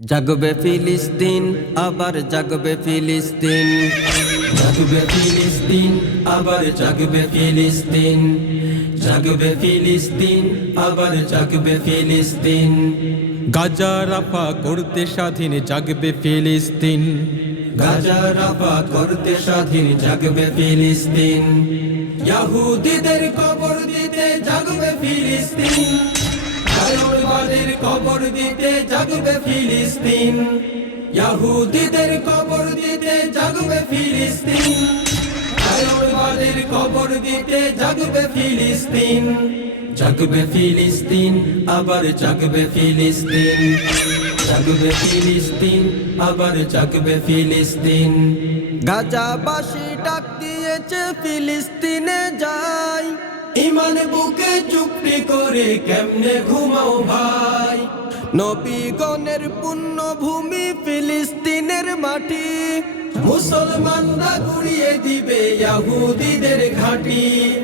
জাগবে ফিলিস্তিন, আবার জাগবে ফিলিস্তিন। জাগবে ফিলিস্তিন, আবার জাগবে ফিলিস্তিন। জাগবে ফিলিস্তিন, আবার জাগবে ফিলিস্তিন। গাজা রাফা করতে স্বাধীন জাগবে ফিলিস্তিন। গাজা রাফা করতে স্বাধীন জাগবে ফিলিস্তিন। ইয়াহুদিদের কবর দিতে জাগবে ফিলিস্তিন। জায়নবাদের কবর দিতে জাগবে ফিলিস্তিন। ইয়াহুদিদের কবর দিতে জাগবে ফিলিস্তিন। জায়নবাদের কবর দিতে জাগবে ফিলিস্তিন। জাগবে ফিলিস্তিন, আবার জাগবে ফিলিস্তিন। জাগবে ফিলিস্তিন, আবার জাগবে ফিলিস্তিন। গাজাবাসী ডাক দিয়েছে, ফিলিস্তিনে যাই। ইমান বুকে চুপটি করে কেমনে ঘুমাও ভাই? নবীগণের পুণ্যভূমি ফিলিস্তিনের মাটি। মুসলমানরা গুড়িয়ে দিবে ইয়াহুদিদের ঘাঁটি।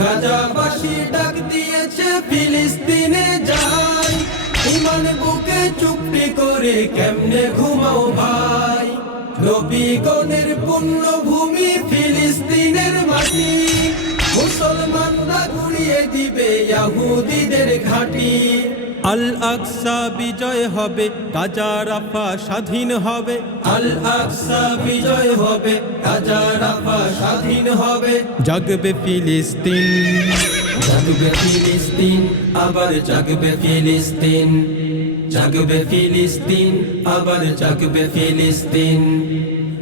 গাজাবাসী ডাক দিয়েছে ফিলিস্তিনে যাই। ইমান বুকে চুপটি করে কেমনে ঘুমাও ভাই? নবীগণের পুণ্যভূমি ফিলিস্তিনের ইয়াহুদিদের ঘাঁটি। আল আকসা বিজয় হবে গাজা রাফা স্বাধীন হবে। আল আকসা বিজয় হবে গাজা রাফা স্বাধীন হবে। জাগবে ফিলিস্তিন। জাগবে ফিলিস্তিন আবার জাগবে ফিলিস্তিন। জাগবে ফিলিস্তিন আবার জাগবে ফিলিস্তিন।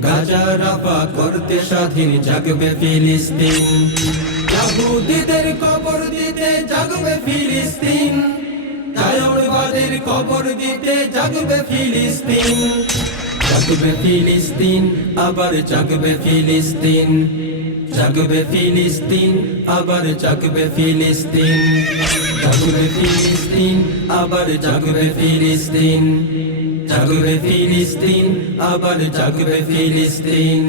গাজা রাফা করতে স্বাধীন জাগবে ফিলিস্তিন। ইয়াহুদিদের কবর দিতে জাগবে ফিলিস্তিন। জায়নবাদের কবর দিতে জাগবে ফিলিস্তিন। জাগবে ফিলিস্তিন, আবার জাগবে ফিলিস্তিন। জাগবে ফিলিস্তিন, আবার জাগবে ফিলিস্তিন। জাগবে ফিলিস্তিন, আবার জাগবে ফিলিস্তিন। জাগবে ফিলিস্তিন, আবার জাগবে ফিলিস্তিন।